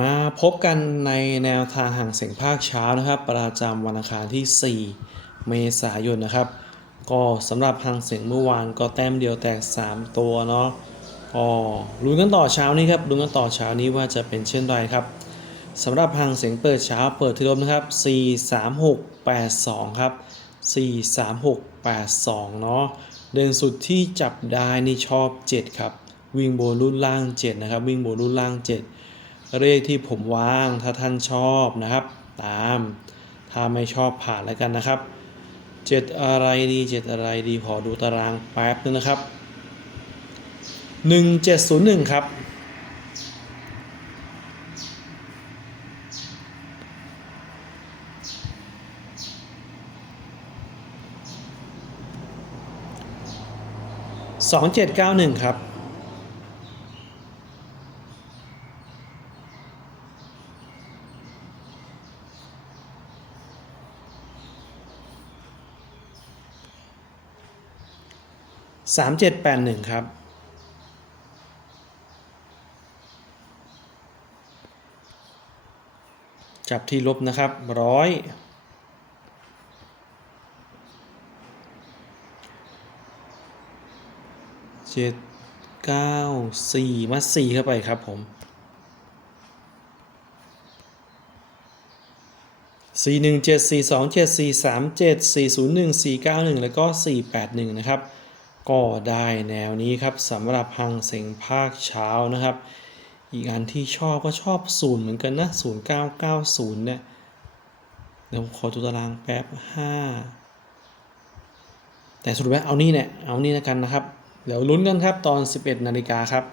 มาพบกันในแนวทางห่างเสียงภาคเช้านะครับ ประจำวันอังคารที่ 4 เมษายนนะครับ ก็สำหรับห่างเสียงเมื่อวานก็แต้มเดียวแตก 3 ตัวเนาะก็ลุ้นกันต่อเช้านี้ครับลุ้นกันต่อเช้านี้ว่าจะเป็นเช่นไรครับสำหรับห่างเสียงเปิดเช้าเปิดที่ลบนะครับ 4 3 6 8 2 ครับ 4 3 6 8 2 เนาะเดินสุดที่จับได้นี่ชอบ 7 ครับ วิ่งโบนรุ่นล่าง 7 นะครับ วิ่งโบนรุ่นล่าง 7 เลขที่ผมวางถ้าท่านชอบนะครับ ตาม ถ้าไม่ชอบผ่านแล้วกันนะครับ7อะไรดี7อะไรดีขอดูตารางแป๊บนึงนะครับ1701ครับ2791ครับ 3781ครับ จับที่ลบนะครับร้อยเจ็ดเก้าสี่มาสี่เข้าไปครับผมสี่หนึ่งเจ็ดสี่สองเจ็ดสี่สามเจ็ดสี่ศูนย์หนึ่งสี่เก้าหนึ่งแล้วก็สี่แปดหนึ่งนะครับ ก็ได้แนวนี้ครับสำหรับพังเสียงภาคเช้านะครับ อีกอันที่ชอบก็ชอบศูนย์เหมือนกันนะศูนย์เก้าเก้าศูนย์เนี่ยเดี๋ยวขอตัวตารางแป๊บห้าแต่สรุปแล้วเอานี่เนี่ยเอานี่แล้วกันนะครับ เดี๋ยวลุ้นกันครับตอน 11นาฬิกาครับ